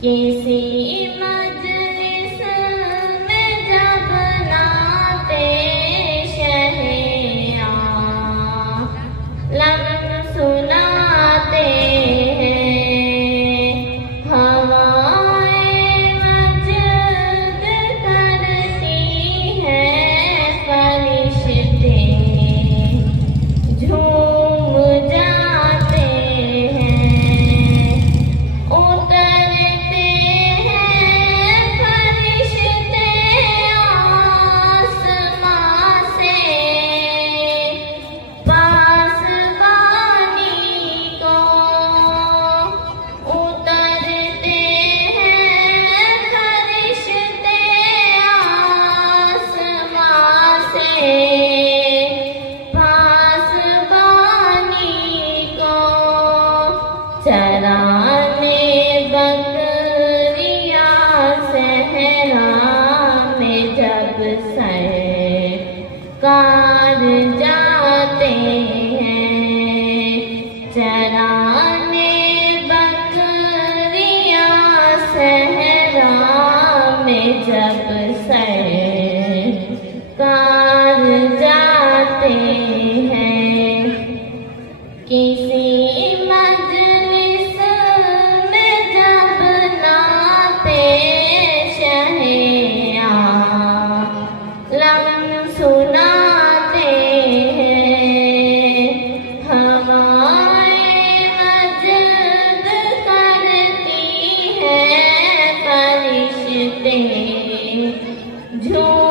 किसी मजलिस में जब नाते शहया लम सुनाते हैं, हवाएं मजद करती हैं, फरिश्ते झूम जाते हैं, उतरते हैं फरिश्ते आसमां से, पासबानी को उतरते हैं फरिश्ते आसमां से, पासबानी को चराने बकरियां सहरा में जब सरकार जाते हैं, चराने बकरियां सहरा में जब सरकार जाते हैं, किसी मजलिस में जब नाते शहया लम सुनाते हैं, हवाएं मजद करती हैं, फरिश्ते झूम